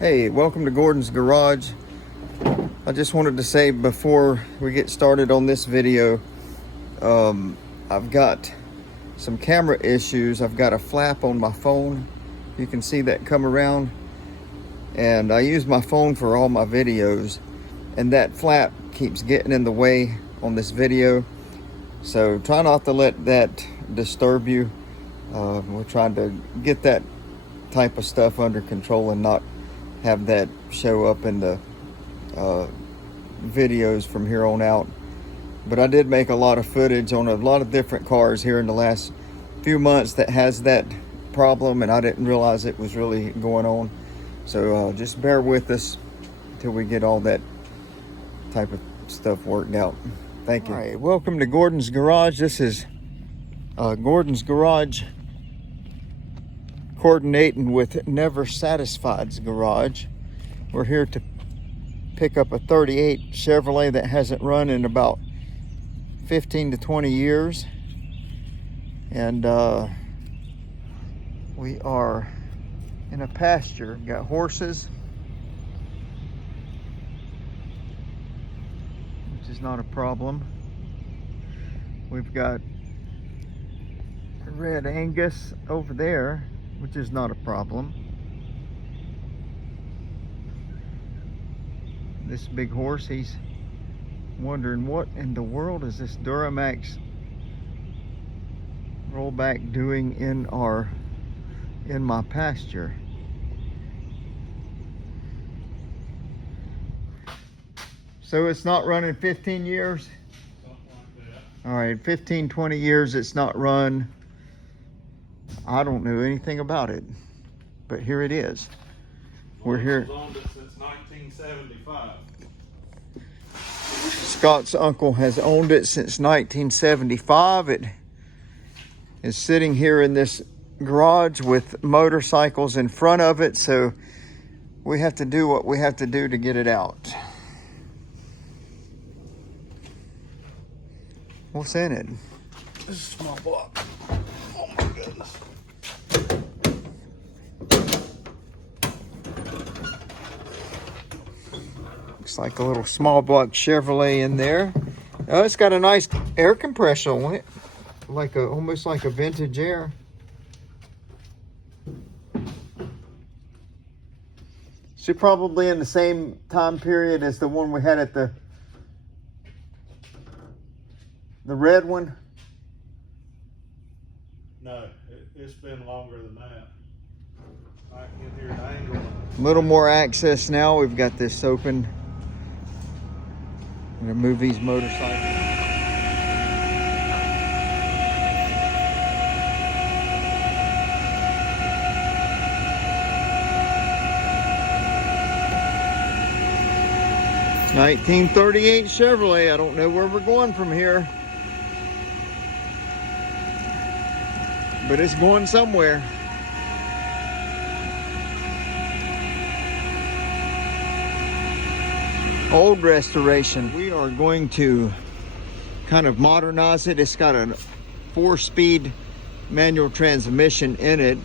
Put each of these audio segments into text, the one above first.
Hey, welcome to Gordon's Garage. I just wanted to say before we get started on this video, I've got some camera issues. I've got a flap on my phone. You can see that come around. And I use my phone for all my videos. And that flap keeps getting in the way on this video. So try not to let that disturb you. We're trying to get that type of stuff under control and not have that show up in the videos from here on out. But I did make a lot of footage on a lot of different cars here in the last few months that has that problem, and I didn't realize it was really going on. So just bear with us until we get all that type of stuff worked out. Thank you. All right, welcome to Gordon's Garage. This is Gordon's Garage coordinating with Never Satisfied's Garage. We're here to pick up a 38 Chevrolet that hasn't run in about 15 to 20 years. And we are in a pasture. Got horses, which is not a problem. We've got Red Angus over there, which is not a problem. This big horse, he's wondering what in the world is this Duramax rollback doing in my pasture. So it's not running 15 years? Something like that. All right, 15, 20 years it's not run. I don't know anything about it, but here it is. We're here. Owned it since 1975. Scott's uncle has owned it since 1975. It is sitting here in this garage with motorcycles in front of it, so we have to do what we have to do to get it out. What's in it? This is my block. Oh my goodness. Looks like a little small block Chevrolet in there. Oh, it's got a nice air compressor on it, almost like a vintage air. So probably in the same time period as the one we had at the red one. No, it's been longer than that. I can hear the angle. A little more access now. We've got this open. I'm gonna move these motorcycles. It's 1938 Chevrolet. I don't know where we're going from here, but it's going somewhere. Old restoration. We are going to kind of modernize it. It's got a 4-speed manual transmission in it,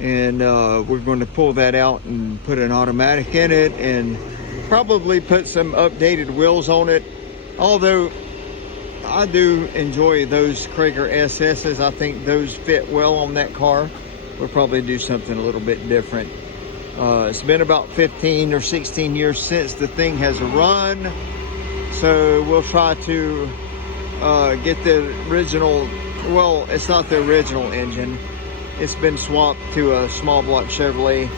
and we're going to pull that out and put an automatic in it and probably put some updated wheels on it. Although I do enjoy those Krager SS's. I think those fit well on that car. We'll probably do something a little bit different. It's been about 15 or 16 years since the thing has run, so we'll try to get the original, well, it's not the original engine. It's been swapped to a small block Chevrolet.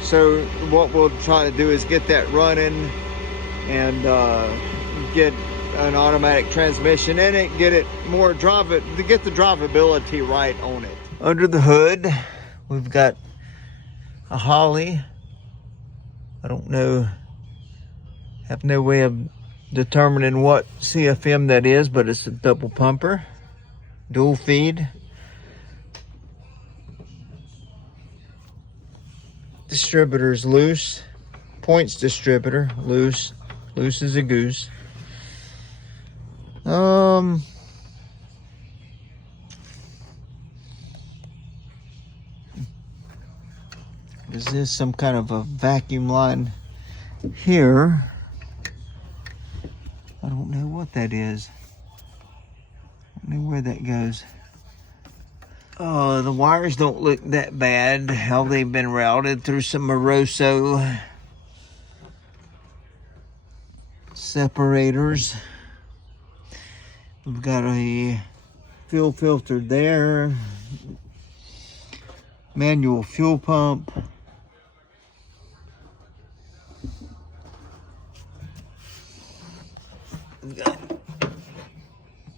So what we'll try to do is get that running and get an automatic transmission in it, get it more get the drivability right on it. Under the hood, we've got a Holly. I don't know, have no way of determining what CFM that is, but it's a double pumper, dual feed. Distributor's loose, points distributor, loose as a goose. Is this some kind of a vacuum line here? I don't know what that is. I don't know where that goes. The wires don't look that bad. How they've been routed through some Moroso separators. We've got a fuel filter there. Manual fuel pump. We've got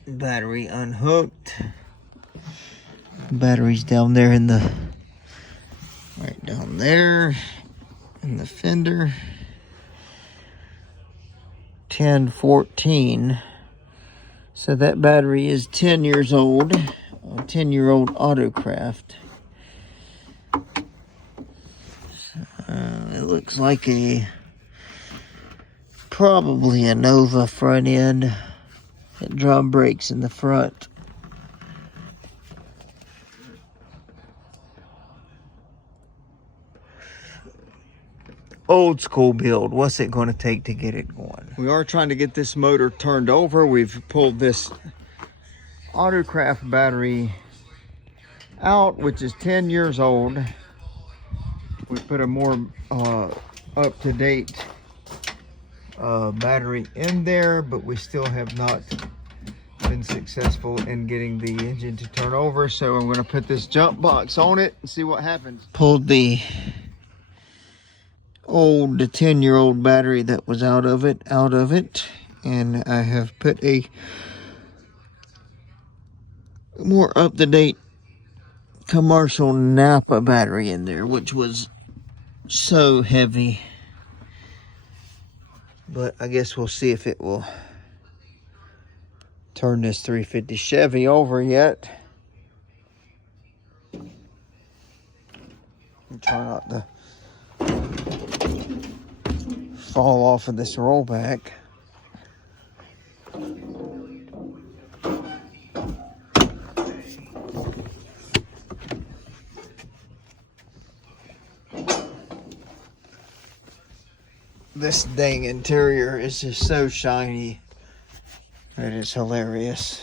battery unhooked. Battery's down there in the, right down there in the fender. 1014. So that battery is 10 years old. A 10-year-old Autocraft. It looks like probably a Nova front end. It drum brakes in the front. Old school build. What's it going to take to get it going? We are trying to get this motor turned over. We've pulled this Autocraft battery out, which is 10 years old. We put a more up-to-date battery in there, but we still have not been successful in getting the engine to turn over. So I'm going to put this jump box on it and see what happens. Pulled the 10-year-old battery that was out of it, and I have put a more up-to-date commercial Napa battery in there, which was so heavy. But I guess we'll see if it will turn this 350 Chevy over yet. Try not to fall off of this rollback. This dang interior is just so shiny that it's hilarious.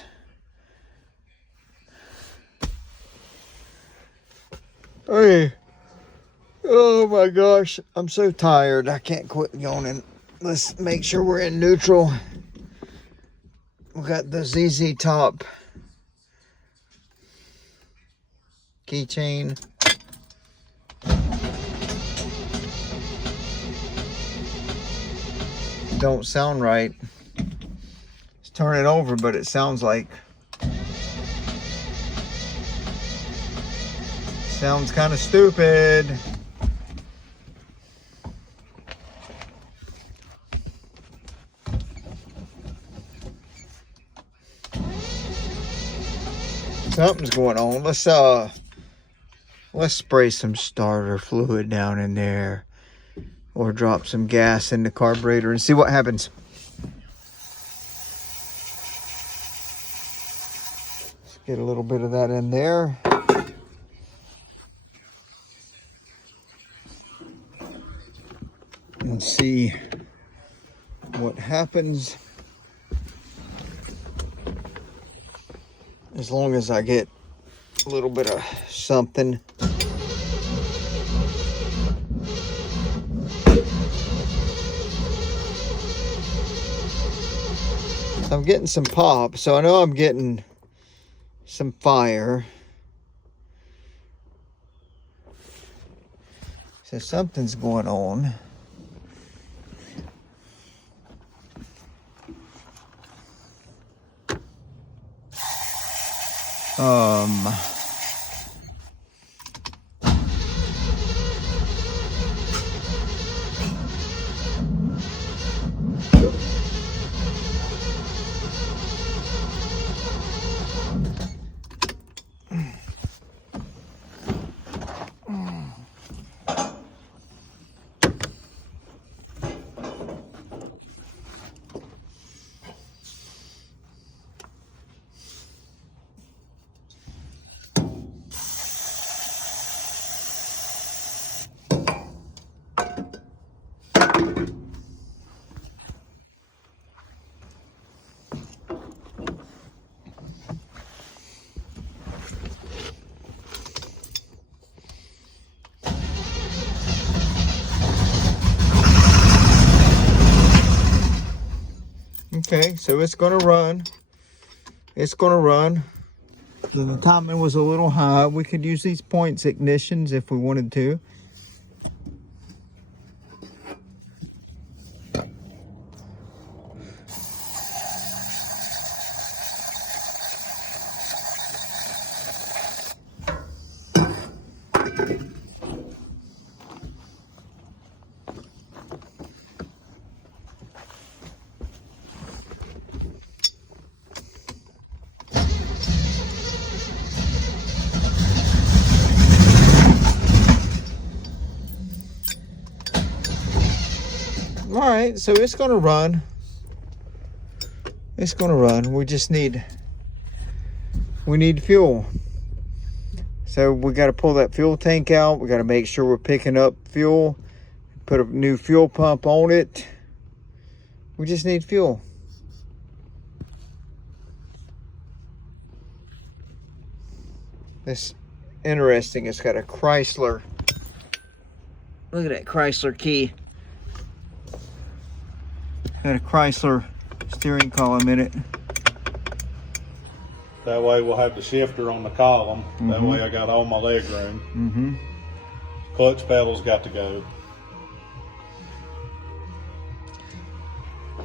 Hey. Oh my gosh, I'm so tired. I can't quit yawning. Let's make sure we're in neutral. We got the ZZ Top keychain. Don't sound right. Let's turn it over, but it sounds like, sounds kind of stupid. Something's going on. Let's spray some starter fluid down in there, or drop some gas in the carburetor and see what happens. Let's get a little bit of that in there. And see what happens. As long as I get a little bit of something. I'm getting some pop, so I know I'm getting some fire. So something's going on. Okay, so it's gonna run. It's gonna run. The timing was a little high. We could use these points ignitions if we wanted to. All right, so it's gonna run. It's gonna run. We need fuel. So we got to pull that fuel tank out. We got to make sure we're picking up fuel. Put a new fuel pump on it. We just need fuel. This interesting. It's got a Chrysler. Look at that Chrysler key. Got a Chrysler steering column in it. That way we'll have the shifter on the column. That way I got all my leg room. Clutch pedals got to go.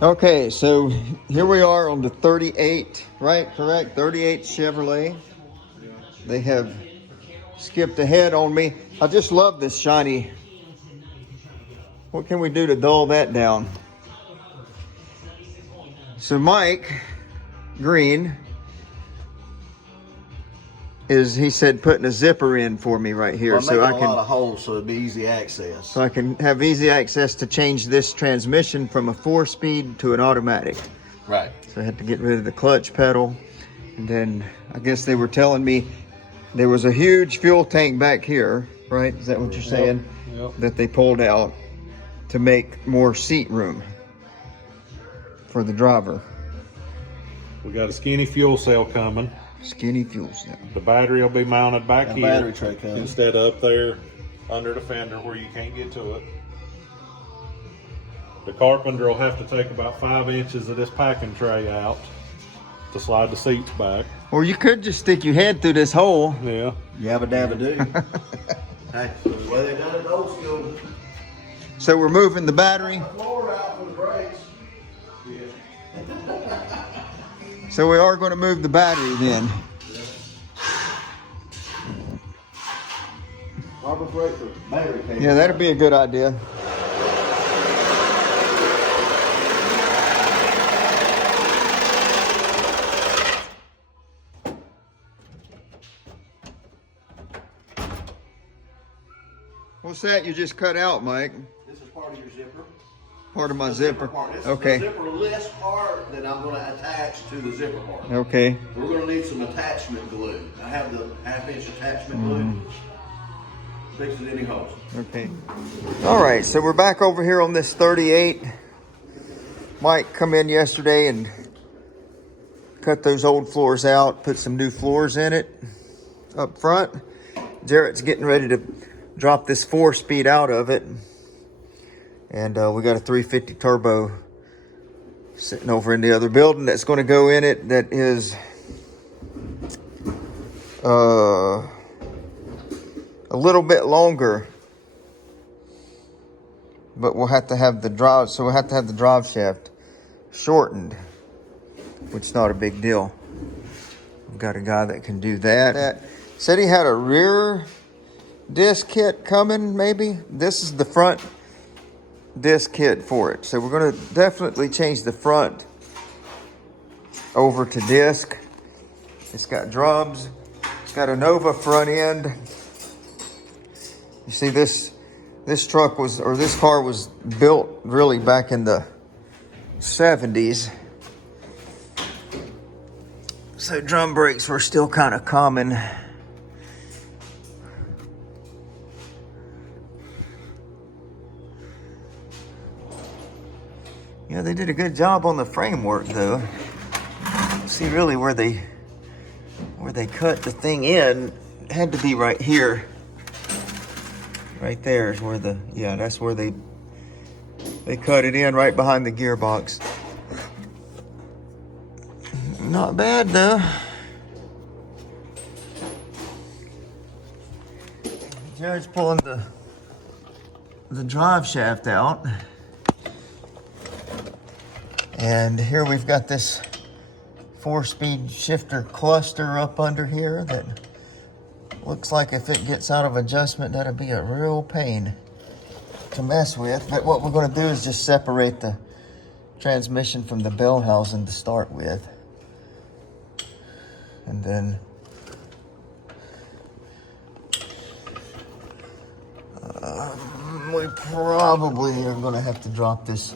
Okay, so here we are on the 38, right? Correct? 38 Chevrolet. They have skipped ahead on me. I just love this shiny. What can we do to dull that down? So Mike Green he said putting a zipper in for me right here, well, so I a can lot of holes, so it'd be easy access. so I can have easy access to change this transmission from a 4-speed to an automatic. Right. So I had to get rid of the clutch pedal, and then I guess they were telling me there was a huge fuel tank back here, right? Is that what you're saying? Yep. That they pulled out to make more seat room for the driver. We got a skinny fuel cell coming. Skinny fuel cell. The battery will be mounted back That here battery tray coming. instead of up there under the fender where you can't get to it. The carpenter will have to take about 5 inches of this packing tray out to slide the seats back. Or you could just stick your head through this hole. Yeah. Yabba dabba do. Hey, the way they done it old school. So we're moving the battery. Floor out for the brakes. So we are going to move the battery then. Harbor freight for battery cable. Yeah, that'd be a good idea. What's that you just cut out, Mike? This is part of your zipper. Part of my zipper. Part. This Okay. is the zipper-less part that I'm going to attach to the zipper part. Okay. We're going to need some attachment glue. I have the 1/2-inch attachment glue. Fixes any holes. Okay. All right, so we're back over here on this 38. Mike come in yesterday and cut those old floors out, put some new floors in it up front. Jarrett's getting ready to drop this 4-speed out of it. And we got a 350 turbo sitting over in the other building that's going to go in it. That is a little bit longer, but we'll have to have the drive. So we'll have to have the drive shaft shortened, which is not a big deal. We've got a guy that can do that. Said he had a rear disc kit coming. Maybe this is the front disc kit for it, so we're going to definitely change the front over to disc. It's got drums, it's got a Nova front end. You see, this truck was, or this car was built really back in the 70s, so drum brakes were still kind of common. Yeah, they did a good job on the framework, though. See, really where they cut the thing in, it had to be right here. Right there is where that's where they cut it in, right behind the gearbox. Not bad though. Jared's pulling the drive shaft out. And here we've got this 4-speed shifter cluster up under here that looks like if it gets out of adjustment, that'll be a real pain to mess with. But what we're going to do is just separate the transmission from the bell housing to start with. And then we probably are going to have to drop this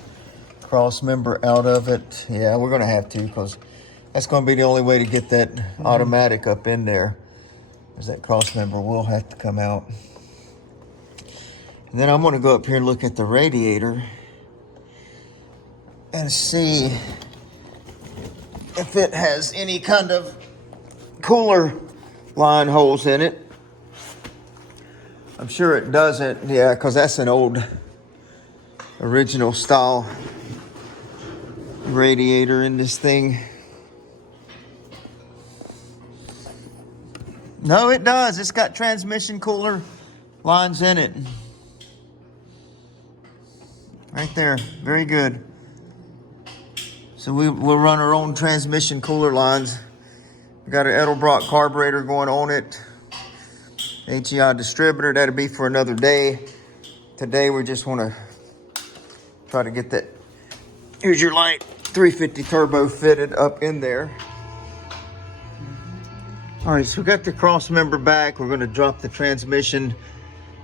cross member out of it. Yeah, we're going to have to, because that's going to be the only way to get that automatic up in there, is that cross member will have to come out. And then I'm going to go up here and look at the radiator and see if it has any kind of cooler line holes in it. I'm sure it doesn't, yeah, because that's an old original style radiator in this thing. No, it does. It's got transmission cooler lines in it. Right there. Very good. So we'll run our own transmission cooler lines. We got an Edelbrock carburetor going on it. HEI distributor. That'll be for another day. Today we just want to try to get that. Here's your light. 350 turbo fitted up in there. All right, so we got the cross member back. We're going to drop the transmission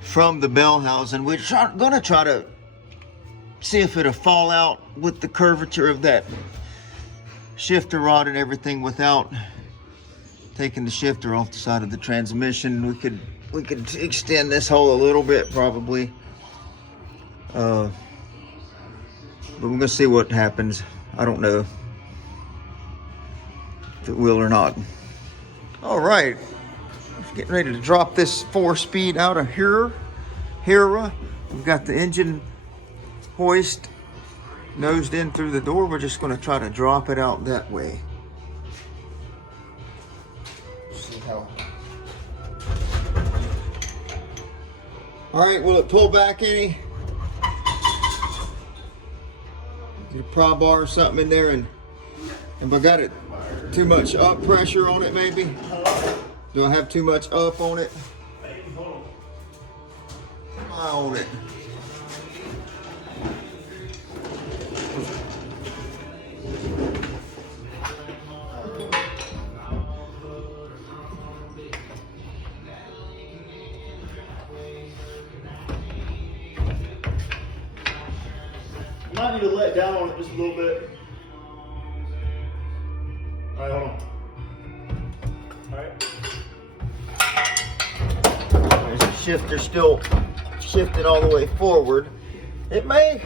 from the bell housing. We're going to try to see if it'll fall out with the curvature of that shifter rod and everything without taking the shifter off the side of the transmission. We could extend this hole a little bit probably. But we're going to see what happens. I don't know if it will or not. All right, getting ready to drop this 4-speed out of here. We've got the engine hoist nosed in through the door. We're just going to try to drop it out that way. See how. All right, will it pull back any? Get a pry bar or something in there, and if I got it too much up pressure on it, maybe? Do I have too much up on it? Eye on it. You might need to let down on it just a little bit. All right, hold on. All right. There's the shifter still shifted all the way forward. It may,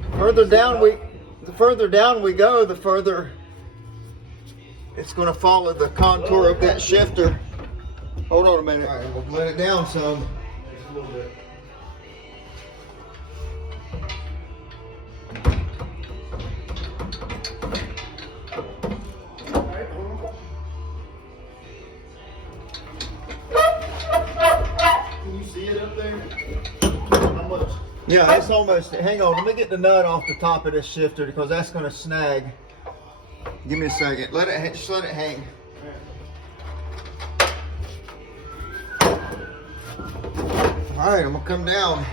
the further down we go, the further it's going to follow the contour of that shifter. Hold on a minute. All right, we'll let it down some. Just a little bit. Yeah, it's almost, hang on, let me get the nut off the top of this shifter because that's going to snag. Give me a second. Just let it hang. All right, I'm going to come down.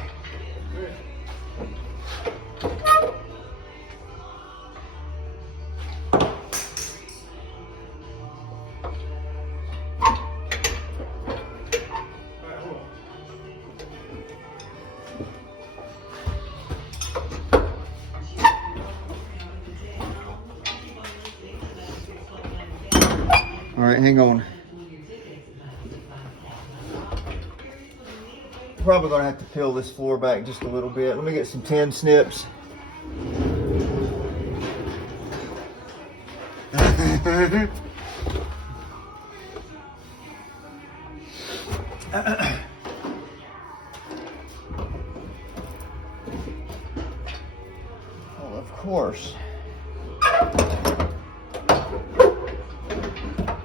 All right, hang on. Probably gonna have to peel this floor back just a little bit. Let me get some tin snips. Oh, of course.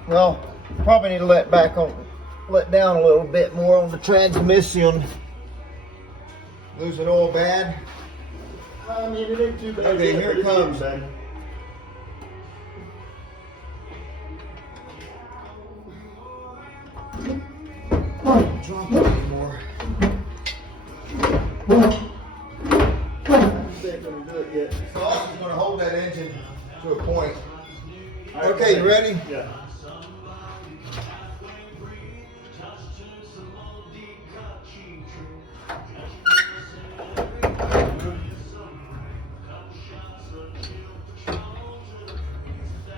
Well, probably need to let down a little bit more on the transmission. Losing oil bad. I mean, it ain't too bad. Okay, here it comes. Drop it anymore. Ain't gonna do it yet. So I'm going to hold that engine to a point. Okay, you ready? Yeah.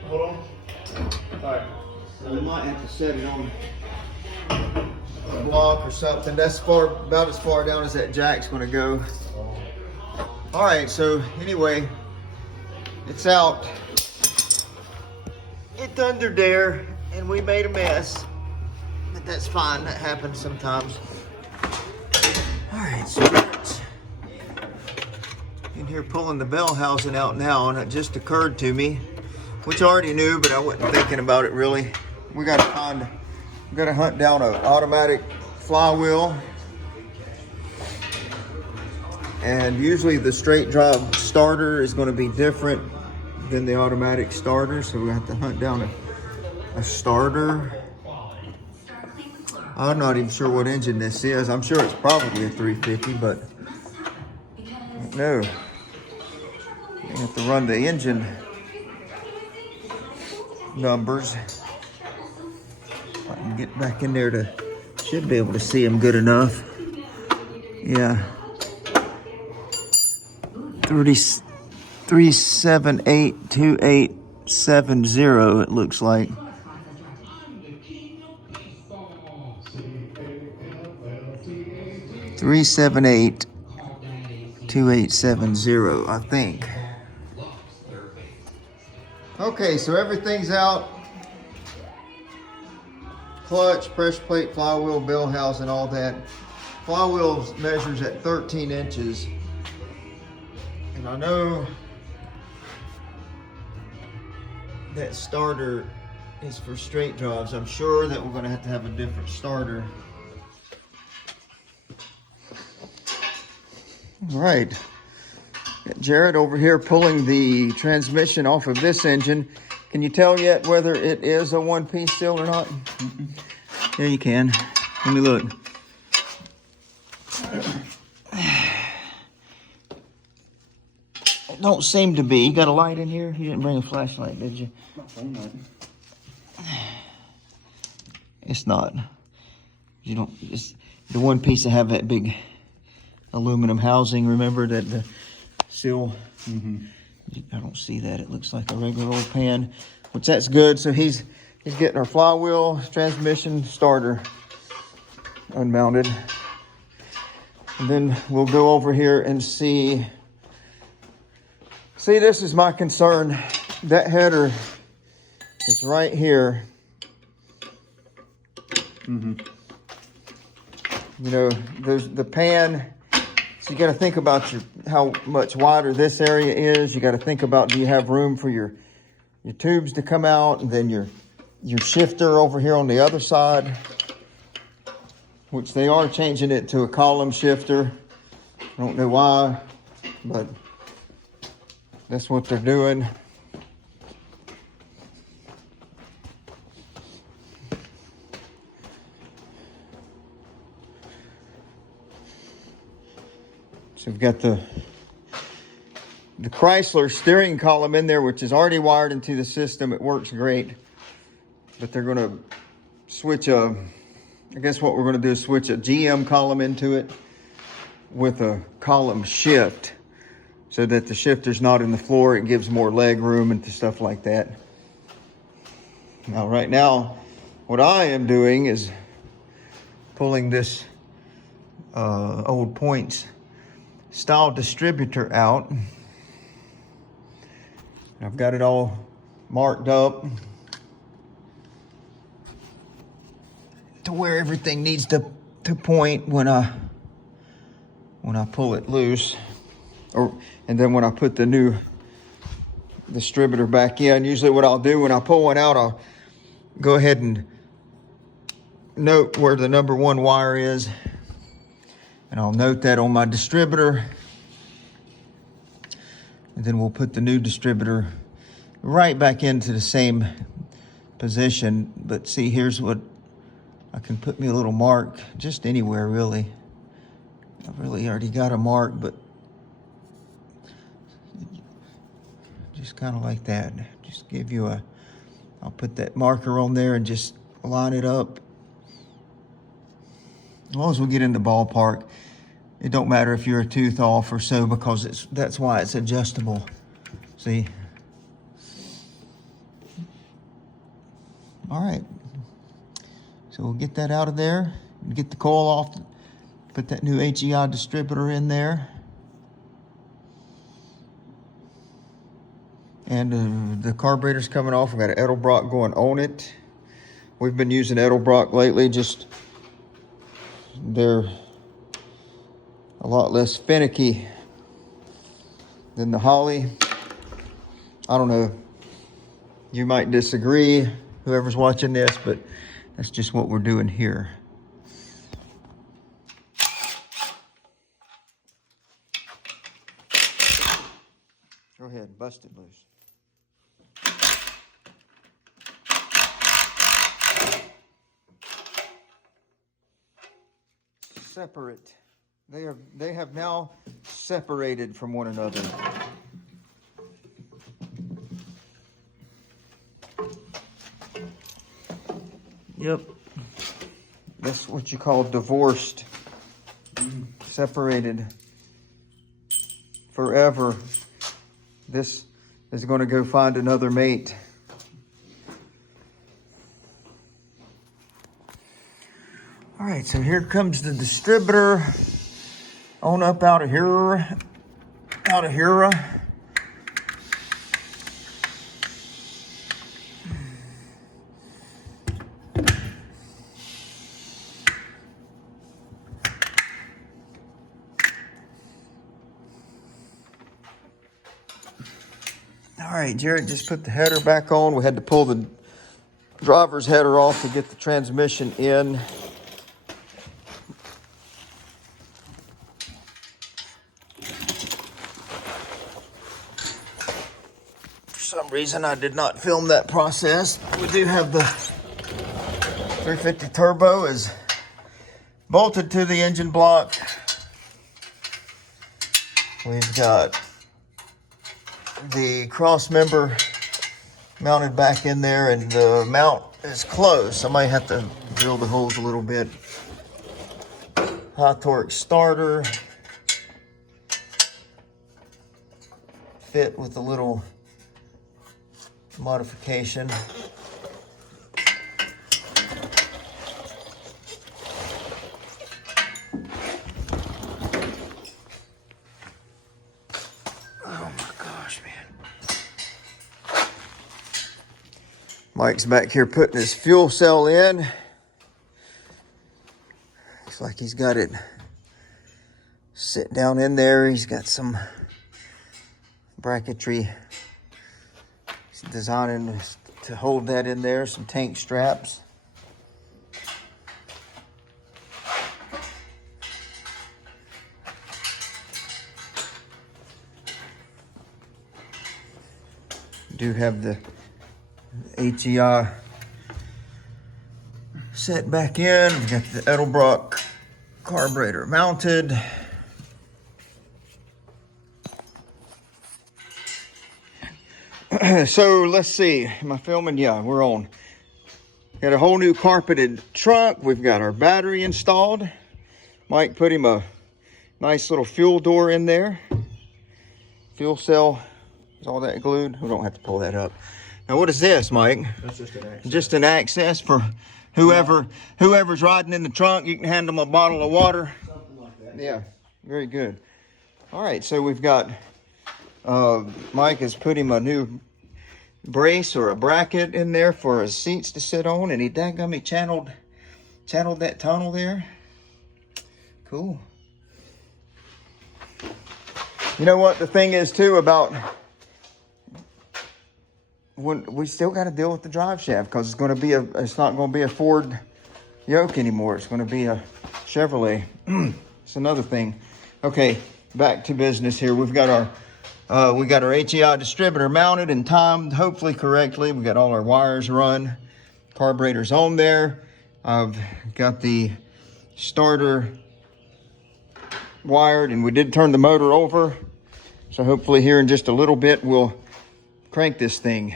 Hold on. Alright. So we might have to set it on a block or something. That's about as far down as that jack's going to go. All right, so anyway, it's out. It's under there, and we made a mess. But that's fine, that happens sometimes. All right, so it's in here pulling the bell housing out now, and it just occurred to me, which I already knew, but I wasn't thinking about it really. We gotta hunt down an automatic flywheel. And usually the straight drive starter is going to be different than the automatic starter, so we have to hunt down a starter. I'm not even sure what engine this is. I'm sure it's probably a 350, but no. You have to run the engine numbers. If I can get back in there should be able to see them good enough. Yeah. 3782870 it looks like. $3782870, I think. Okay, so everything's out. Clutch, pressure plate, flywheel, bell housing, all that. Flywheel measures at 13 inches. And I know that starter is for straight drives. I'm sure that we're going to have a different starter. All right. Got Jared over here pulling the transmission off of this engine. Can you tell yet whether it is a one-piece still or not? There you can. Let me look. It don't seem to be. You got a light in here? You didn't bring a flashlight, did you? My phone light. It's not. You don't. It's the one piece that have that big aluminum housing. Remember that the seal. I don't see that. It looks like a regular old pan, which that's good. So he's getting our flywheel, transmission, starter unmounted, and then we'll go over here and see. See, this is my concern. That header is right here. You know, there's the pan. So you got to think about how much wider this area is. You got to think about, do you have room for your tubes to come out, and then your shifter over here on the other side, which they are changing it to a column shifter. I don't know why, but that's what they're doing. So we've got the Chrysler steering column in there, which is already wired into the system. It works great. But they're going to switch I guess what we're going to do is switch a GM column into it with a column shift, so that the shifter's not in the floor. It gives more leg room and stuff like that. Now, right now, what I am doing is pulling this old Points style distributor out. I've got it all marked up to where everything needs to point when I pull it loose, and then when I put the new distributor back in. Usually what I'll do when I pull one out, I'll go ahead and note where the number 1 wire is. And I'll note that on my distributor. And then we'll put the new distributor right back into the same position. But see, here's what I can put me a little mark just anywhere really. I've really already got a mark, but just kind of like that. Just give you a, I'll put that marker on there and just line it up. As long as we get in the ballpark, it don't matter if you're a tooth off or so, because that's why it's adjustable. See? All right. So we'll get that out of there, get the coil off, put that new HEI distributor in there. And the carburetor's coming off. We've got an Edelbrock going on it. We've been using Edelbrock lately, just they're a lot less finicky than the Holley. I don't know, you might disagree, whoever's watching this, but that's just what we're doing here. Go ahead, bust it loose. Separate. They have now separated from one another. Yep. That's what you call divorced. Separated forever. This is going to go find another mate. All right, so here comes the distributor. On up out of here. Out of here. All right, Jared just put the header back on. We had to pull the driver's header off to get the transmission in. For some reason, I did not film that process. We do have the 350 turbo is bolted to the engine block. We've got the cross member mounted back in there, and the mount is closed. I might have to drill the holes a little bit. High torque starter. Fit with a little modification. Mike's back here putting his fuel cell in. Looks like he's got it sit down in there. He's got some bracketry. He's designing to hold that in there, some tank straps. Do have the HEI set back in. We've got the Edelbrock carburetor mounted. So let's see, am I filming? Yeah, we're on. Got a whole new carpeted trunk. We've got our battery installed. Mike put him a nice little fuel door in there. Fuel cell, is all that glued? We don't have to pull that up. Now, what is this, Mike? That's just an access. Just an access for whoever's riding in the trunk. You can hand them a bottle of water. Something like that. Yeah, very good. All right, so we've got, Mike has put him a new brace or a bracket in there for his seats to sit on, and he dadgummit channeled that tunnel there. Cool. You know what the thing is too about when we still got to deal with the drive shaft because it's not going to be a Ford yoke anymore. It's going to be a Chevrolet. It's another thing. Okay, back to business here. We've got our HEI distributor mounted and timed, hopefully correctly. We got all our wires run. Carburetor's on there. I've got the starter wired, and we did turn the motor over. So hopefully here in just a little bit, we'll crank this thing.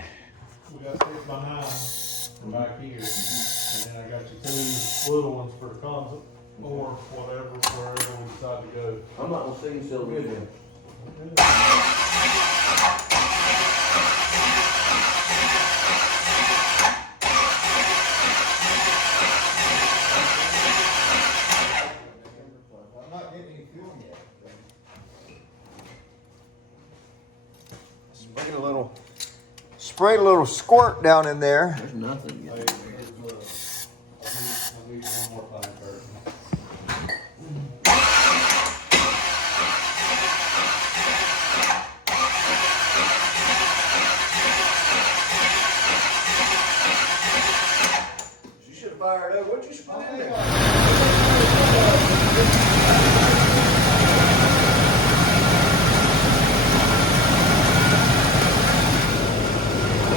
We got 6x9 back here, and then I got your 2 little ones for the console or whatever, wherever we decide to go. I'm not gonna sing so good then. I'm not getting any fuel yet. Sprayed a little squirt down in there. There's nothing yet. I need one more time first. You should have fired up. What'd you spray in there?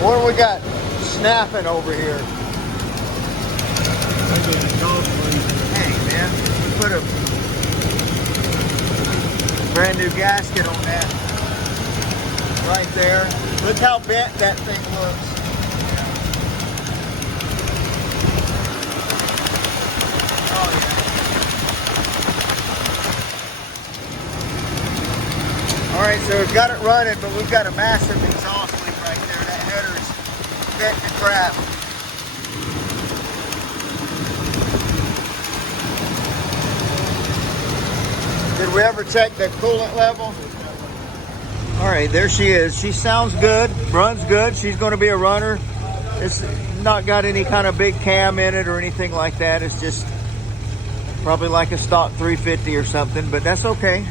What do we got snapping over here? Hey man, we put a brand new gasket on that right there. Look how bent that thing looks. Oh yeah. All right, so we've got it running, but we've got a massive exhaust leak right there. That header's bent to crap. Did we ever check the coolant level? All right, there she is. She sounds good, runs good. She's going to be a runner. It's not got any kind of big cam in it or anything like that. It's just probably like a stock 350 or something, but that's okay.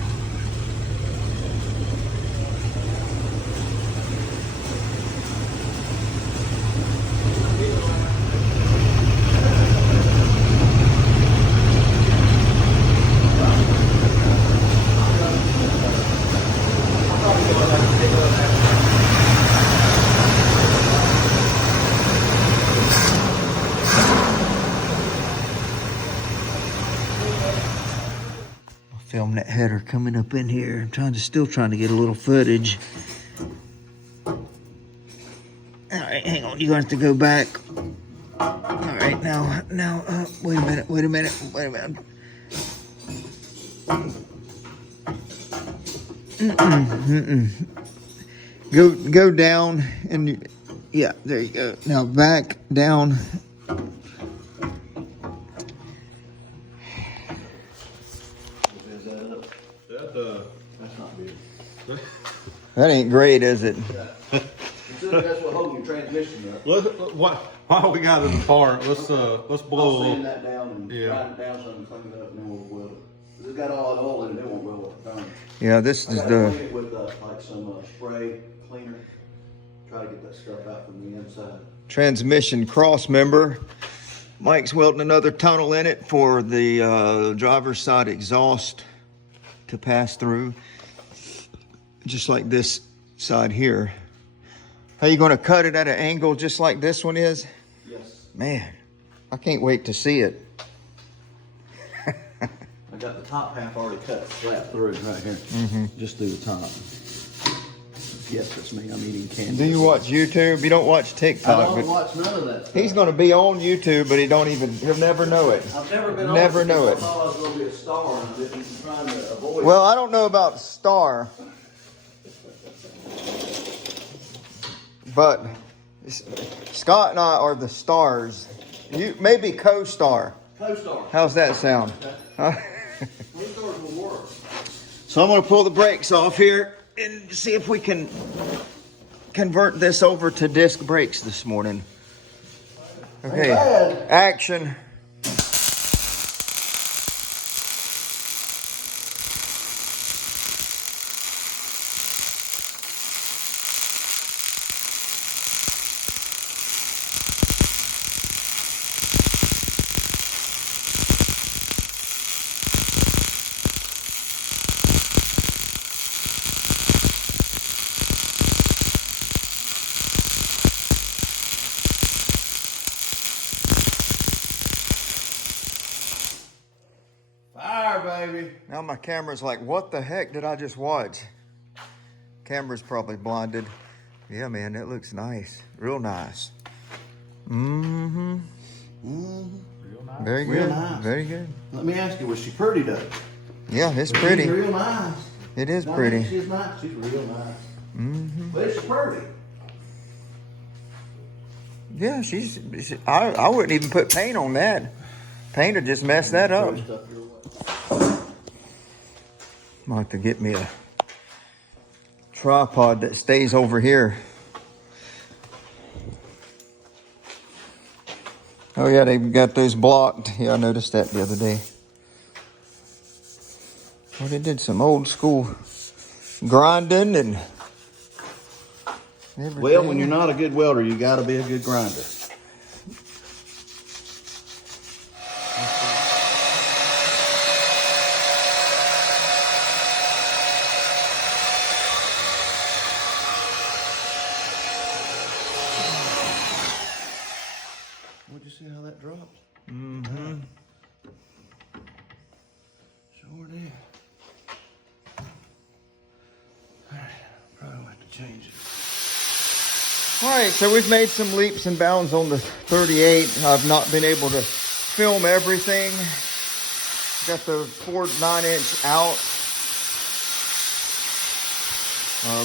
Film that header coming up in here. I'm still trying to get a little footage. All right, hang on. You're going to have to go back. All right, now, wait a minute. Go down and yeah, there you go. Now back down. That's not big. That ain't great, is it? That's what holding your transmission up. While we got it apart, let's blow a I'll little. sand that down and Yeah. grind it down some and clean it up and then we'll weld it. 'Cause it's got all that oil in it, it won't weld up. Yeah, this I is gotta the clean it with like some spray cleaner. Try to get that stuff out from the inside. transmission cross member. Mike's welding another tunnel in it for the driver's side exhaust to pass through, just like this side here. Are you going to cut it at an angle just like this one is? Yes. Man, I can't wait to see it. I got the top half already cut flat through right here. Just through the top. Yes, that's me. I'm eating candy. Do you watch YouTube? You don't watch I TikTok, don't but watch none of that stuff. he's going to be on YouTube, but he'll never know it. I've never been Never on know it. it. I thought I was going to be a star and I've been trying to avoid Well, I don't know about star, but Scott and I are the stars. You maybe co-star. co-star. How's that sound? Huh? Co-stars will work. So I'm going to pull the brakes off here and see if we can convert this over to disc brakes this morning. Okay, bad. action. my camera's like, what the heck did I just watch? Camera's probably blinded. Yeah, man, that looks nice. Real nice. Mm-hmm. Real nice. Very Real good. nice. Very good. Let me ask you, was she pretty though? Yeah, it's She's pretty. real nice. It is I mean, pretty. she's nice. She's real nice. Mm-hmm. But it's pretty. Yeah, I wouldn't even put paint on that. Paint would just mess that up. Throw stuff your way. Might have to get me a tripod that stays over here. Oh yeah, they've got those blocked. Yeah, I noticed that the other day. Well, they did some old school grinding and everything. Well, when you're not a good welder, you got to be a good grinder. Would you see how that drops? Mm-hmm. Sure did. Alright, probably have to change it. All right, so we've made some leaps and bounds on the 38. I've not been able to film everything. Got the Ford 9-inch out.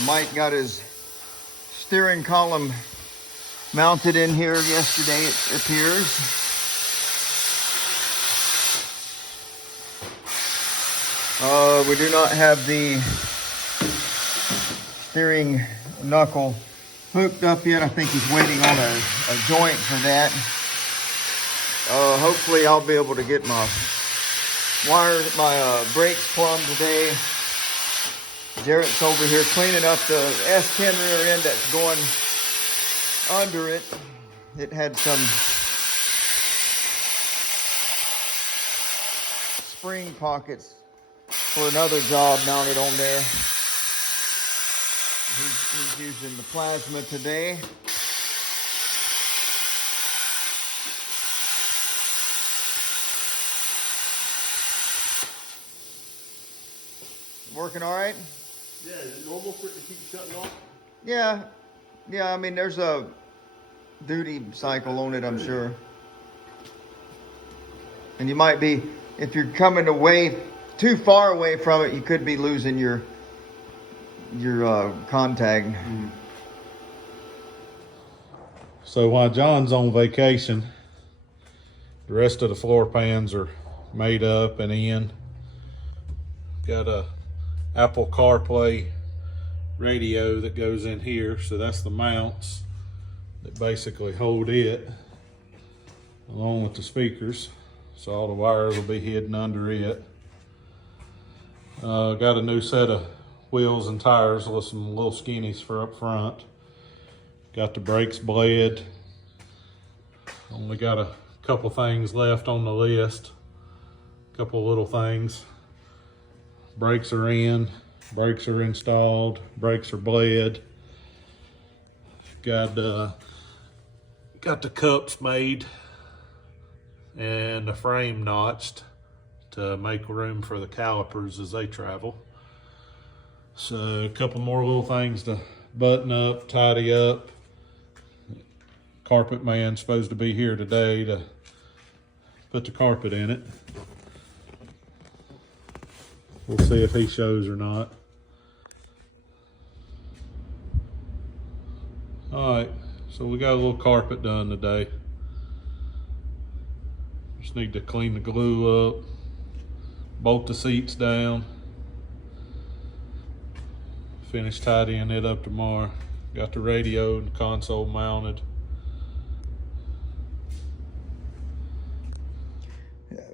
Mike got his steering column mounted in here yesterday, it appears. We do not have the steering knuckle hooked up yet. I think he's waiting on a joint for that. Hopefully I'll be able to get my brakes plumbed today. Jarrett's over here cleaning up the S10 rear end that's going under it. It had some spring pockets for another job mounted on there. He's using the plasma today. Working all right? Yeah, is it normal for it to keep shutting off? Yeah. I mean, there's a duty cycle on it, I'm sure. And you might be, if you're coming away too far away from it, you could be losing your contact. So while John's on vacation, the rest of the floor pans are made up and in. Got a Apple CarPlay radio that goes in here, so that's the mounts that basically hold it along with the speakers, so all the wires will be hidden under it. Got a new set of wheels and tires with some little skinnies for up front. Got the brakes bled. Only got a couple things left on the list. Couple little things. Brakes are in, brakes are installed, brakes are bled. Got the cups made and the frame notched to make room for the calipers as they travel. So a couple more little things to button up, tidy up. Carpet man's supposed to be here today to put the carpet in it. We'll see if he shows or not. All right, so we got a little carpet done today. Just need to clean the glue up, bolt the seats down, finish tidying it up tomorrow. Got the radio and console mounted.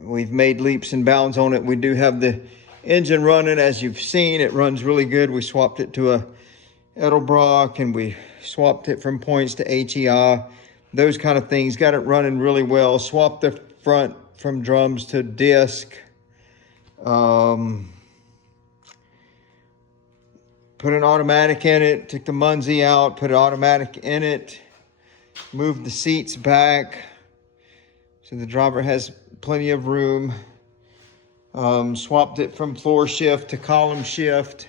We've made leaps and bounds on it. We do have the engine running, as you've seen. It runs really good. We swapped it to a Edelbrock and we swapped it from points to HEI. Those kind of things. Got it running really well. Swapped the front from drums to disc. Put an automatic in it. Took the Munzie out. Put an automatic in it. Moved the seats back so the driver has plenty of room. Swapped it from floor shift to column shift.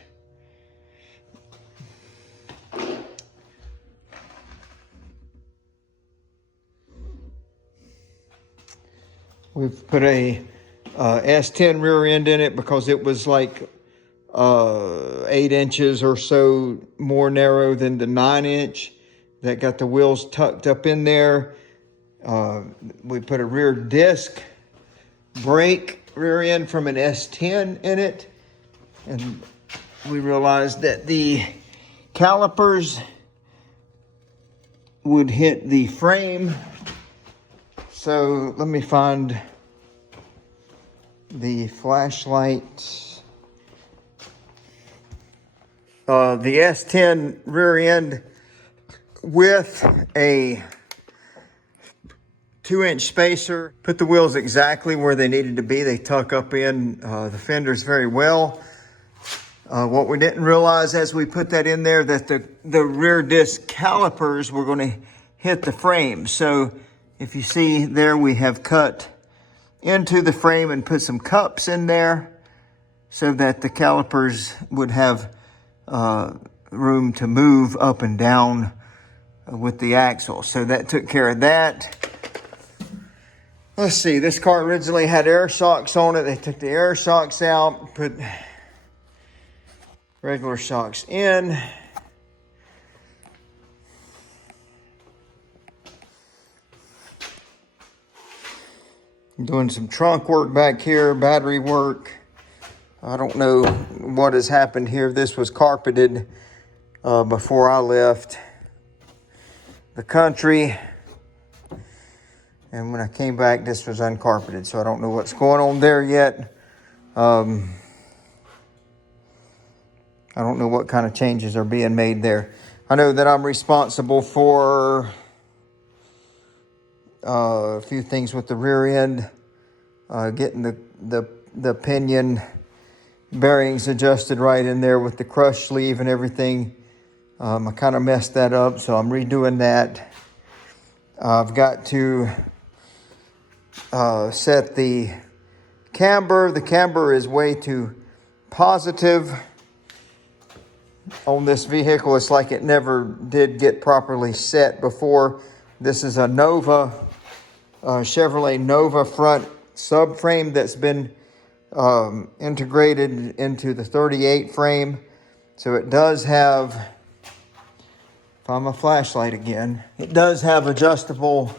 We've put a S10 rear end in it because it was like 8 inches or so more narrow than the 9-inch. That got the wheels tucked up in there. We put a rear disc brake rear end from an S10 in it. And we realized that the calipers would hit the frame. So let me find the flashlight. The S10 rear end with a 2-inch spacer. Put the wheels exactly where they needed to be. They tuck up in the fenders very well. What we didn't realize as we put that in there, that the rear disc calipers were going to hit the frame. So if you see there, we have cut into the frame and put some cups in there so that the calipers would have room to move up and down with the axle. So that took care of that. Let's see, this car originally had air shocks on it. They took the air shocks out, put regular shocks in. Doing some trunk work back here, battery work. I don't know what has happened here. This was carpeted before I left the country. And when I came back, this was uncarpeted. So I don't know what's going on there yet. I don't know what kind of changes are being made there. I know that I'm responsible for a few things with the rear end, getting the pinion bearings adjusted right in there with the crush sleeve and everything. I kind of messed that up, so I'm redoing that. I've got to set the camber. The camber is way too positive on this vehicle. It's like it never did get properly set before. This is a Nova, Chevrolet Nova front subframe that's been integrated into the 38 frame. So it does have, find my flashlight again, it does have adjustable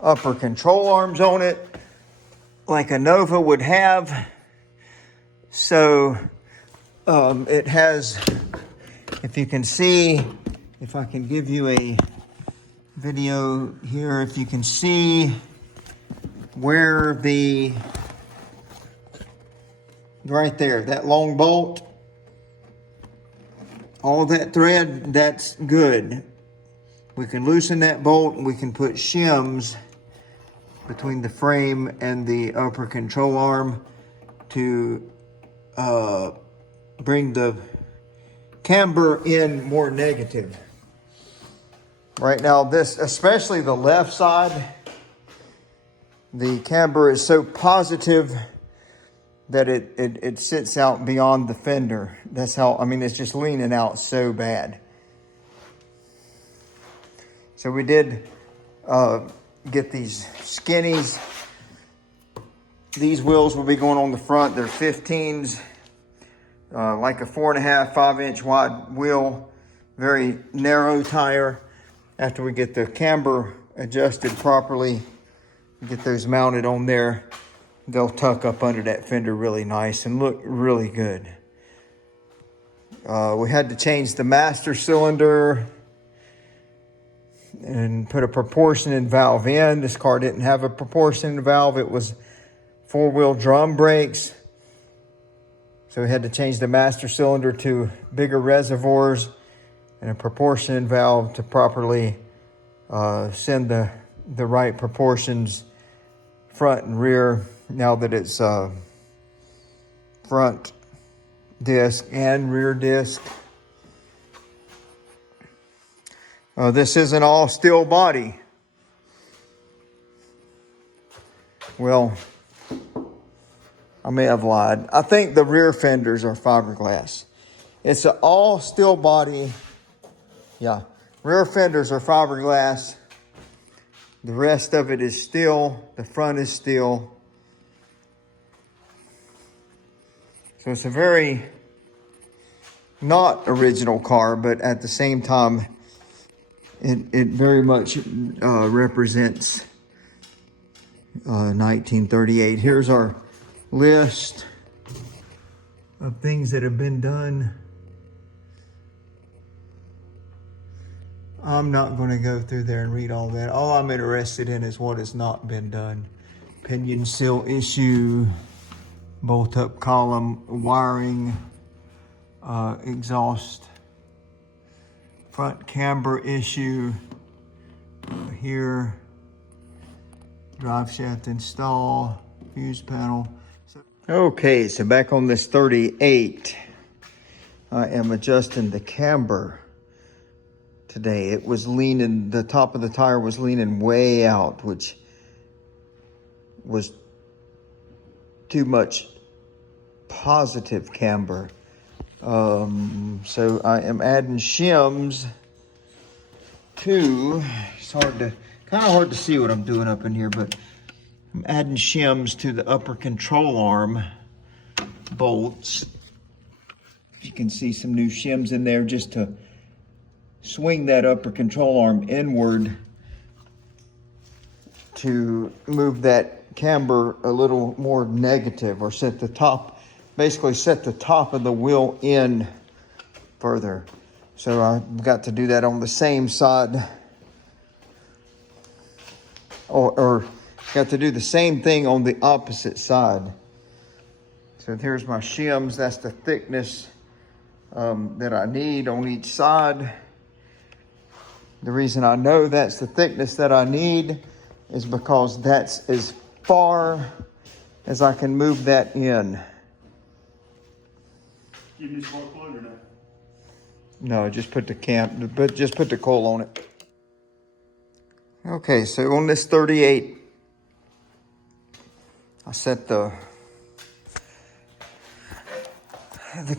upper control arms on it like a Nova would have. So it has, if you can see, if I can give you a video here, if you can see where right there, that long bolt, all that thread, that's good. We can loosen that bolt and we can put shims between the frame and the upper control arm to bring the camber in more negative. Right now, this, especially the left side, the camber is so positive that it sits out beyond the fender. That's how, I mean, it's just leaning out so bad. So we did get these skinnies. These wheels will be going on the front. They're 15s, like a 4.5, 5-inch wide wheel, very narrow tire. After we get the camber adjusted properly, get those mounted on there, they'll tuck up under that fender really nice and look really good. We had to change the master cylinder and put a proportioning valve in. This car didn't have a proportioning valve. It was 4-wheel drum brakes. So we had to change the master cylinder to bigger reservoirs and a proportioning valve to properly send the right proportions front and rear, now that it's front disc and rear disc. This isn't all steel body. I may have lied. I think the rear fenders are fiberglass. It's an all steel body. Yeah, rear fenders are fiberglass. The rest of it is steel. The front is steel. So it's a very not original car, but at the same time, it very much represents 1938. Here's our list of things that have been done. I'm not going to go through there and read all that. All I'm interested in is what has not been done. Pinion seal issue, bolt up column, wiring, exhaust, front camber issue, here, drive shaft install, fuse panel. Okay, so back on this 38, I am adjusting the camber today. It was leaning, the top of the tire was leaning way out, which was too much positive camber. So I am adding shims to, it's kind of hard to see what I'm doing up in here, but I'm adding shims to the upper control arm bolts. You can see some new shims in there just to swing that upper control arm inward to move that camber a little more negative, or set the top, basically set the top of the wheel in further. So I've got to do that on the same side, or got to do the same thing on the opposite side. So here's my shims. That's the thickness that I need on each side. The reason I know that's the thickness that I need is because that's as far as I can move that in. Give me spark plug or no? No, just put just put the coil on it. Okay, so on this 38, I set the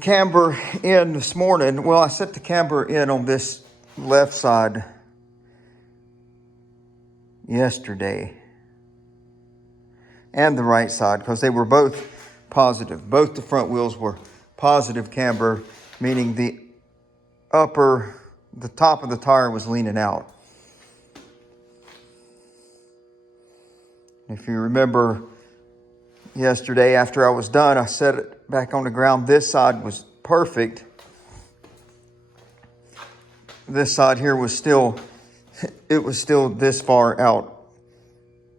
camber in this morning. Well, I set the camber in on this left side yesterday, and the right side, because they were both positive. Both the front wheels were positive camber, meaning the top of the tire was leaning out. If you remember yesterday, after I was done, I set it back on the ground. This side was perfect. This side here was still, it was still this far out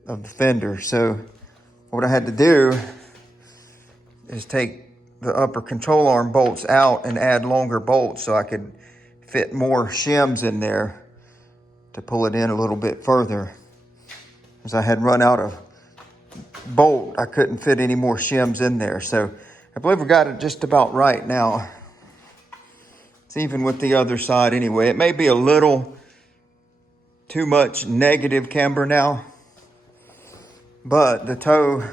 of the fender. So what I had to do is take the upper control arm bolts out and add longer bolts so I could fit more shims in there to pull it in a little bit further. As I had run out of bolt, I couldn't fit any more shims in there. So I believe we got it just about right now. It's even with the other side anyway. It may be a little too much negative camber now, but the toe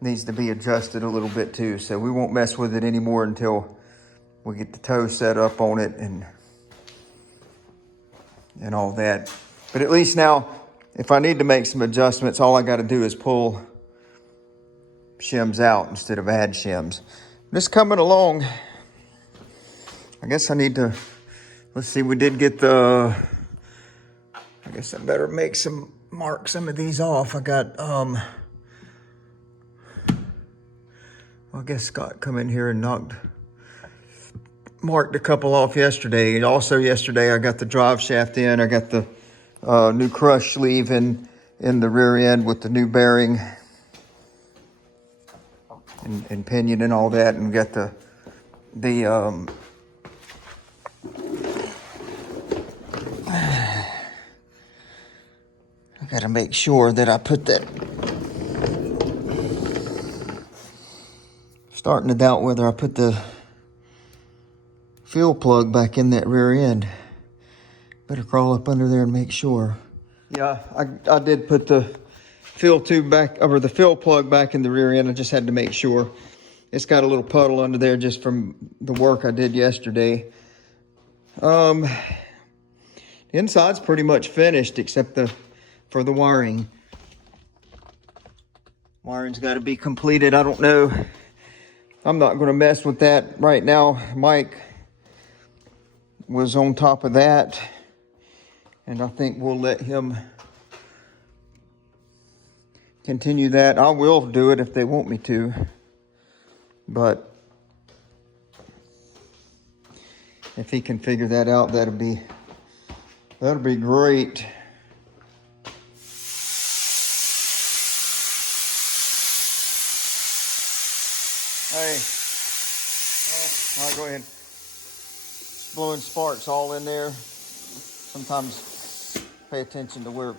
needs to be adjusted a little bit too. So we won't mess with it anymore until we get the toe set up on it and all that. But at least now, if I need to make some adjustments, all I got to do is pull shims out instead of add shims. Just coming along. I guess I need to, let's see, we did get I guess I better mark some of these off. I got, I guess Scott come in here and marked a couple off yesterday. And also yesterday I got the drive shaft in. I got the new crush sleeve in the rear end with the new bearing and pinion and all that, and got the I gotta make sure that I put that, starting to doubt whether I put the fuel plug back in that rear end. Better crawl up under there and make sure. Yeah, I did put the fill tube back, or the fill plug back in the rear end. I just had to make sure. It's got a little puddle under there just from the work I did yesterday. The inside's pretty much finished except for the wiring. Wiring's got to be completed. I don't know. I'm not going to mess with that right now. Mike was on top of that, and I think we'll let him continue that. I will do it if they want me to, but if he can figure that out, that'll be great. Hey, all right, go ahead. It's blowing sparks all in there. Sometimes pay attention to where.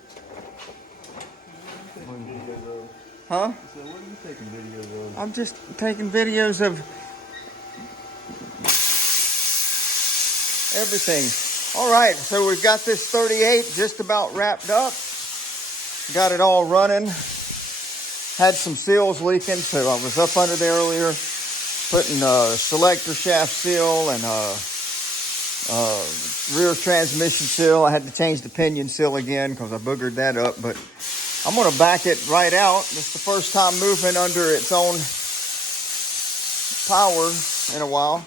Huh? So what are you taking videos of? I'm just taking videos of everything. All right, so we've got this 38 just about wrapped up. Got it all running. Had some seals leaking, so I was up under there earlier putting a selector shaft seal and a rear transmission seal. I had to change the pinion seal again because I boogered that up, but I'm going to back it right out. It's the first time moving under its own power in a while.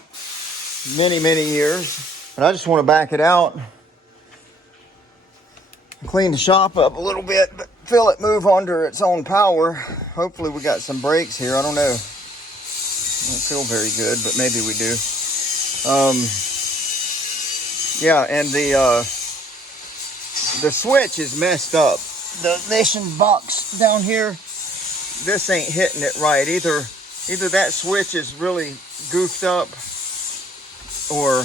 Many, many years. But I just want to back it out. Clean the shop up a little bit, but feel it move under its own power. Hopefully we got some brakes here. I don't know. Don't feel very good, but maybe we do. Yeah, and the switch is messed up. The ignition box down here, this ain't hitting it right. Either that switch is really goofed up, or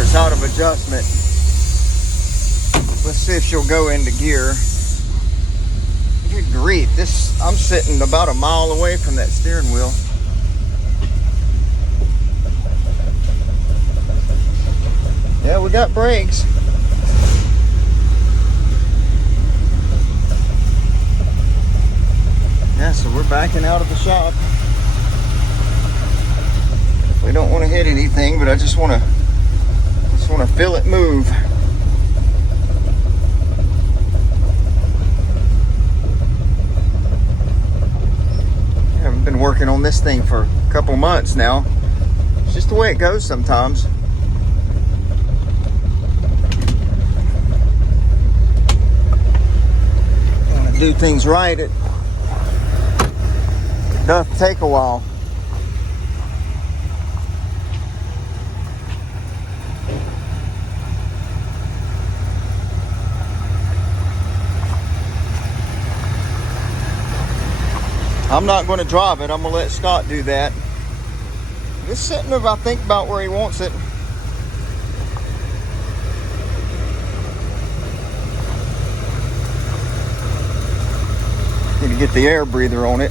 it's out of adjustment. Let's see if she'll go into gear. Good grief, I'm sitting about a mile away from that steering wheel. Yeah, we got brakes. Yeah, so we're backing out of the shop. We don't want to hit anything, but I just want to feel it move. Yeah, I've been working on this thing for a couple months now. It's just the way it goes sometimes. When I do things right, it does take a while. I'm not going to drive it. I'm going to let Scott do that. Just sitting there, I think, about where he wants it. Need to get the air breather on it.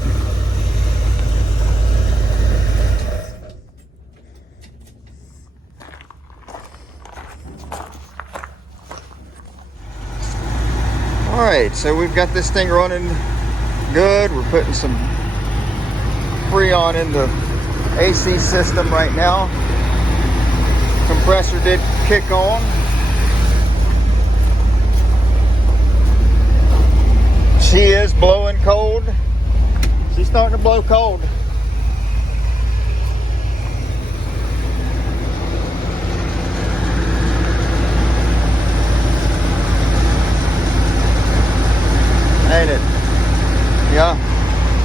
All right, so we've got this thing running good. We're putting some Freon in the AC system right now. Compressor did kick on. She is blowing cold. She's starting to blow cold. Ain't it? Yeah,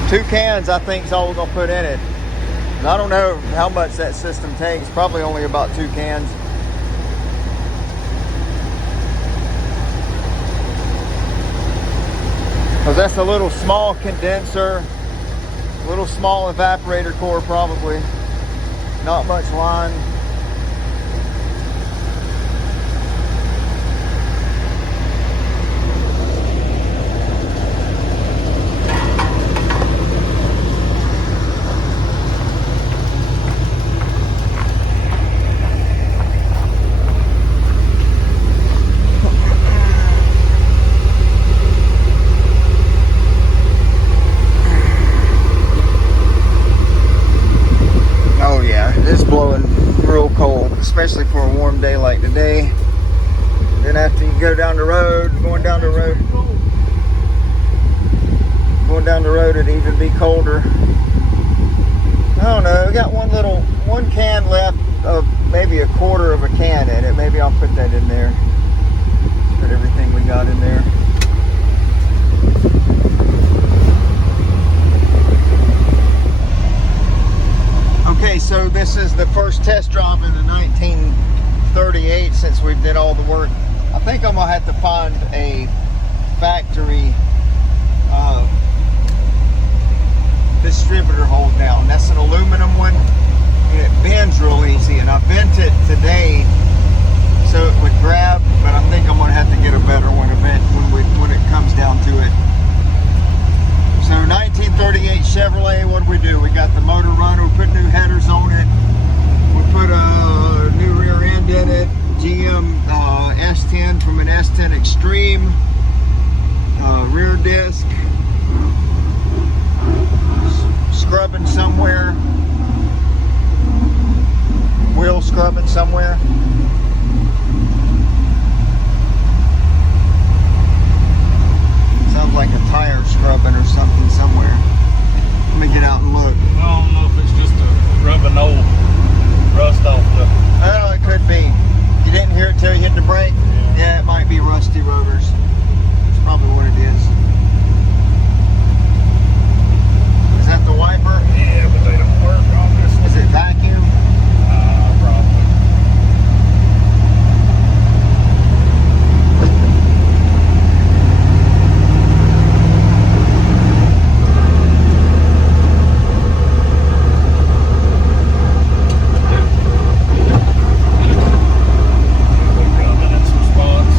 2 cans I think is all we're gonna put in it. And I don't know how much that system takes. Probably only about 2 cans. Because that's a little small condenser, a little small evaporator core probably. Not much line. maybe a quarter of a can in it. Maybe I'll put that in there. Put everything we got in there. Okay, so this is the first test drive in the 1938 since we did all the work. I think I'm gonna have to find a factory distributor hold down. That's an aluminum one, and it bends real easy. And I bent it today so it would grab, but I think I'm gonna have to get a better one when it comes down to it. So 1938 Chevrolet, what do? We got the motor runner, we put new headers on it, we put a new rear end in it, GM S10 from an S10 Extreme, rear disc, scrubbing somewhere, wheel scrubbing somewhere. Sounds like a tire scrubbing or something somewhere. Let me get out and look. I don't know if it's just a rubbing old rust off the... Oh, it could be. You didn't hear it till you hit the brake? Yeah, it might be rusty rotors. That's probably what it is. Is that the wiper? Yeah, but they don't work on this one. Is it vacuum? Probably. Rubbing in some spots.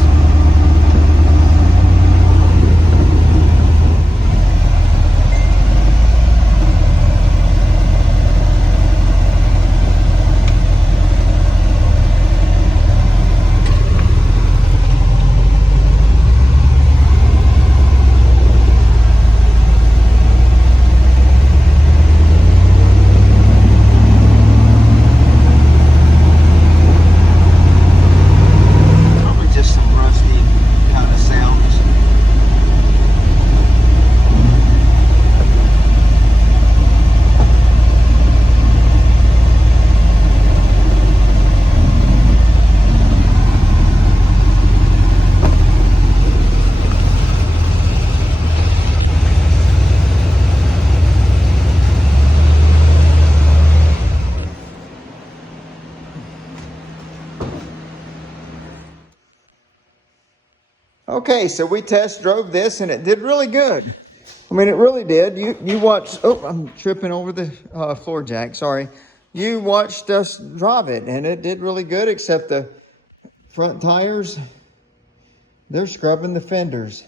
Probably just some rusty kind of sounds. Okay, so we test drove this and it did really good. I mean, it really did. You watched, oh, I'm tripping over the floor jack, sorry. You watched us drive it and it did really good, except the front tires, they're scrubbing the fenders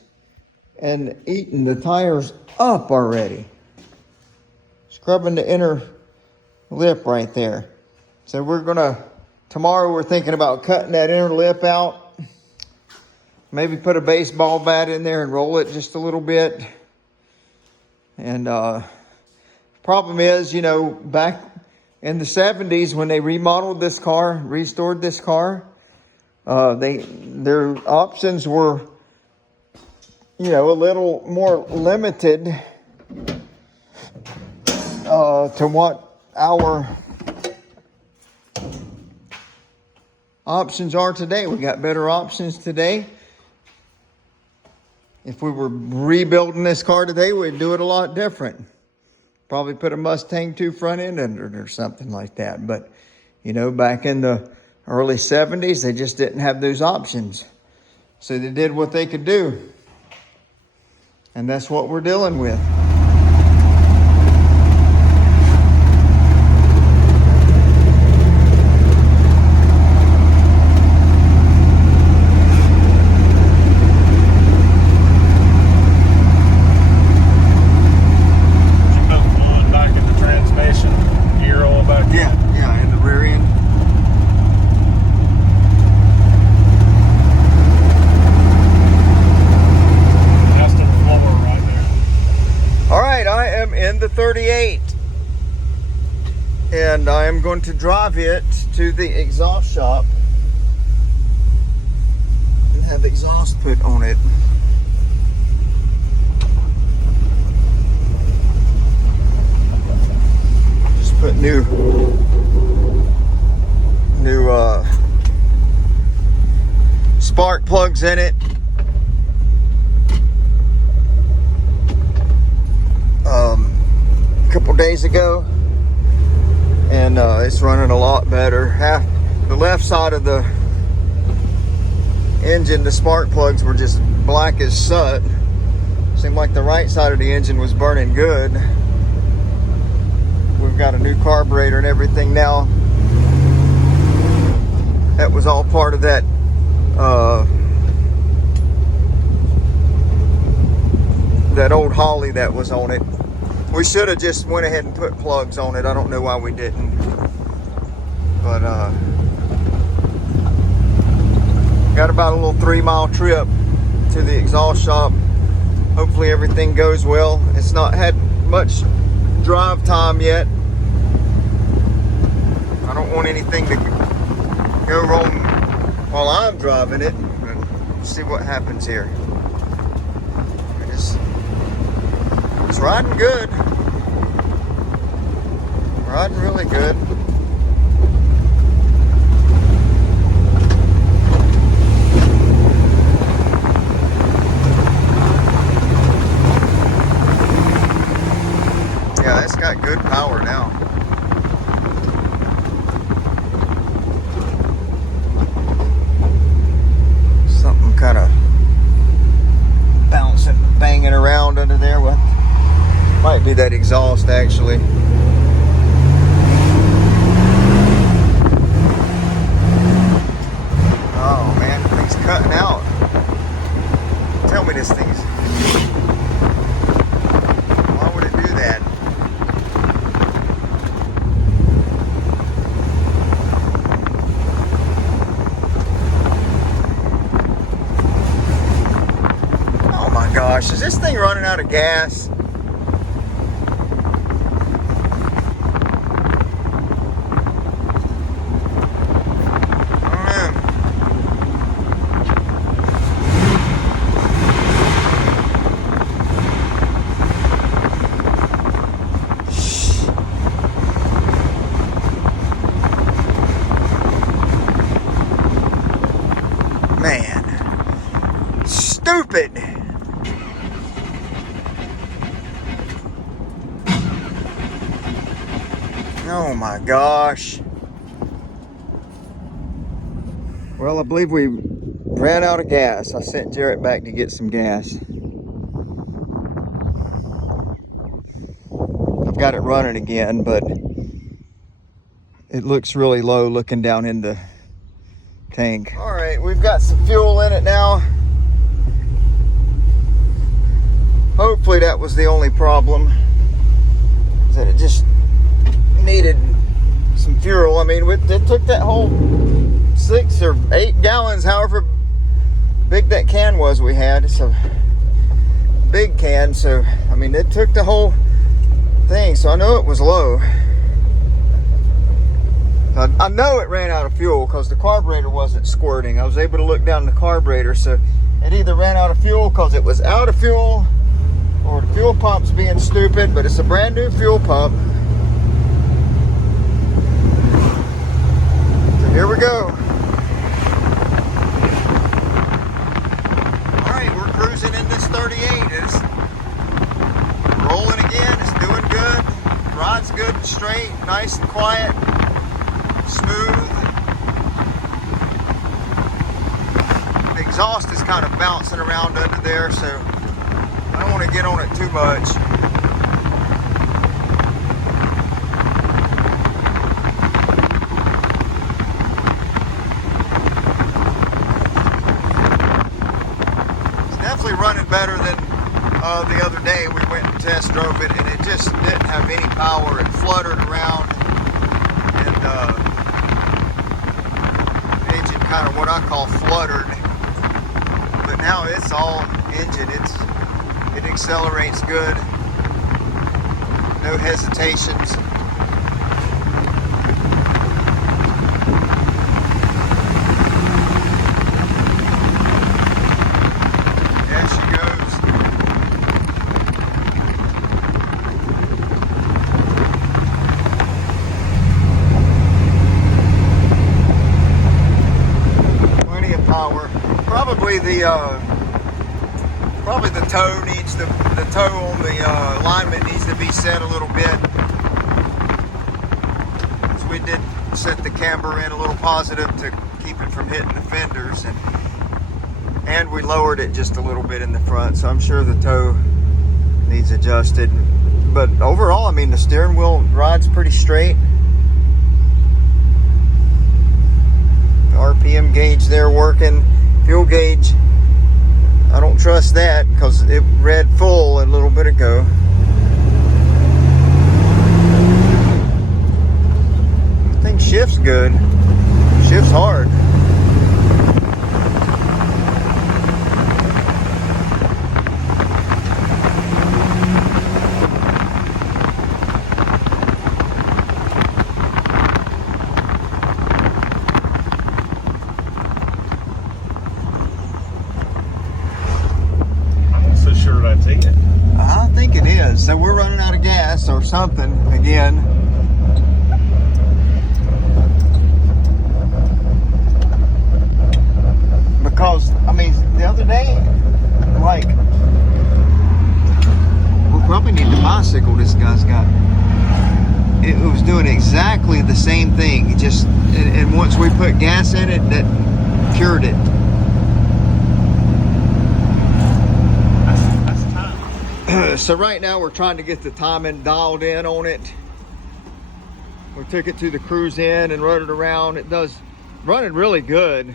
and eating the tires up already. Scrubbing the inner lip right there. So tomorrow we're thinking about cutting that inner lip out. Maybe put a baseball bat in there and roll it just a little bit. And problem is, you know, back in the 70s when they remodeled this car, restored this car, their options were, you know, a little more limited to what our options are today. We got better options today. If we were rebuilding this car today, we'd do it a lot different. Probably put a Mustang 2 front end under it or something like that. But, you know, back in the early 70s, they just didn't have those options. So they did what they could do. And that's what we're dealing with. Yeah, in the rear end. That's the floor right there. All right, I am in the 38. And I am going to drive it to the exhaust shop and have exhaust put on it. Just put new spark plugs in it. A couple days ago, and it's running a lot better. The left side of the engine, the spark plugs were just black as soot. Seemed like the right side of the engine was burning good. We've got a new carburetor and everything now. That was all part of that that old Holly that was on it. We should have just went ahead and put plugs on it. I don't know why we didn't. But got about a little 3-mile trip to the exhaust shop. Hopefully everything goes well. It's not had much drive time yet. I don't want anything to go wrong while I'm driving it. Let's see what happens here. It's riding good. Riding really good. Yeah, it's got good power now. Something kind of bouncing, banging around under there. What? Might be that exhaust actually. Oh man, the thing's cutting out. Tell me this thing's... Why would it do that? Oh my gosh, is this thing running out of gas? Stupid. Oh my gosh. Well, I believe we ran out of gas. I sent Jarrett back to get some gas. I've got it running again, but it looks really low looking down in the tank. All right, we've got some fuel in it now. Hopefully that was the only problem, that it just needed some fuel. I mean, it took that whole 6 or 8 gallons, however big that can was we had. It's a big can, so I mean, it took the whole thing, so I know it was low. I know it ran out of fuel because the carburetor wasn't squirting. I was able to look down the carburetor, so it either ran out of fuel because it was out of fuel, or the fuel pump's being stupid, but it's a brand new fuel pump. So here we go. All right, we're cruising in this 38. It's rolling again, it's doing good. Ride's good and straight, nice and quiet, smooth. The exhaust is kind of bouncing around under there, so I don't want to get on it too much. It's definitely running better than the other day. We went and test drove it, and it just didn't have any power. It fluttered around, and the engine kind of what I call fluttered. But now it's all engine. It accelerates good, no hesitations. There she goes. Plenty of power. Probably probably the toe needs the toe on the alignment needs to be set a little bit. So we did set the camber in a little positive to keep it from hitting the fenders, and we lowered it just a little bit in the front. So I'm sure the toe needs adjusted. But overall, I mean, the steering wheel rides pretty straight. The RPM gauge there working. Fuel gauge, I don't trust that because it read full a little bit ago. I think shift's good. Shift's hard. I think it is. So we're running out of gas or something again. Because, I mean, the other day, like, we'll probably need the bicycle this guy's got. It was doing exactly the same thing. It just, and once we put gas in it, that cured it. So right now we're trying to get the timing dialed in on it. We took it to the cruise in and rode it around. It does running really good.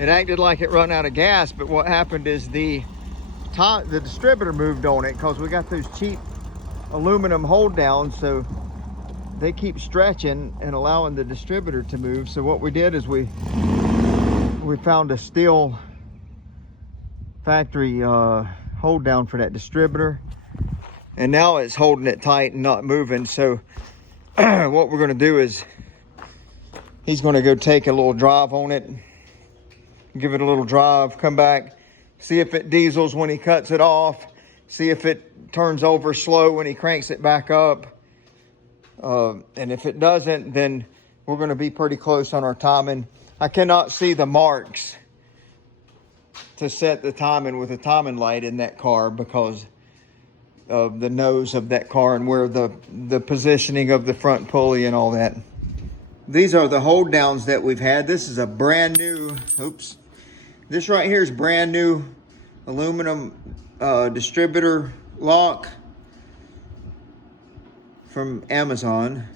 It acted like it run out of gas, but what happened is the distributor moved on it because we got those cheap aluminum hold downs, so they keep stretching and allowing the distributor to move. So what we did is we found a steel factory hold down for that distributor, and now it's holding it tight and not moving. So what we're going to do is he's going to go take a little drive on it, give it a little drive, come back, see if it diesels when he cuts it off, see if it turns over slow when he cranks it back up, and if it doesn't, then we're going to be pretty close on our timing. I cannot see the marks to set the timing with a timing light in that car because of the nose of that car and where the positioning of the front pulley and all that. These are the hold downs that we've had. This is a brand new, oops. This right here is brand new aluminum distributor lock from Amazon.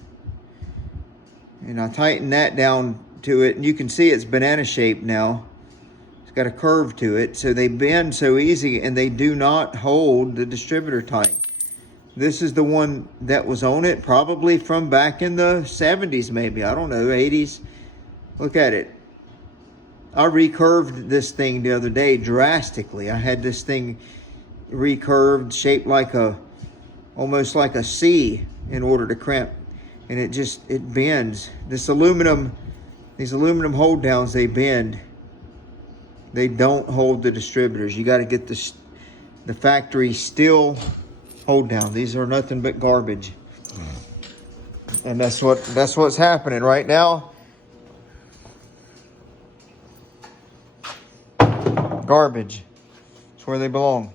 And I tightened that down to it, and you can see it's banana shaped now. Got a curve to it, so they bend so easy and they do not hold the distributor tight. This is the one that was on it probably from back in the 70s, maybe, I don't know, 80s. Look at it. I recurved this thing the other day drastically. I had this thing recurved, shaped like almost like a C in order to crimp, and it bends. These aluminum hold downs, they bend. They don't hold the distributors. You got to get the factory steel hold down. These are nothing but garbage, and that's what's happening right now. Garbage. It's where they belong.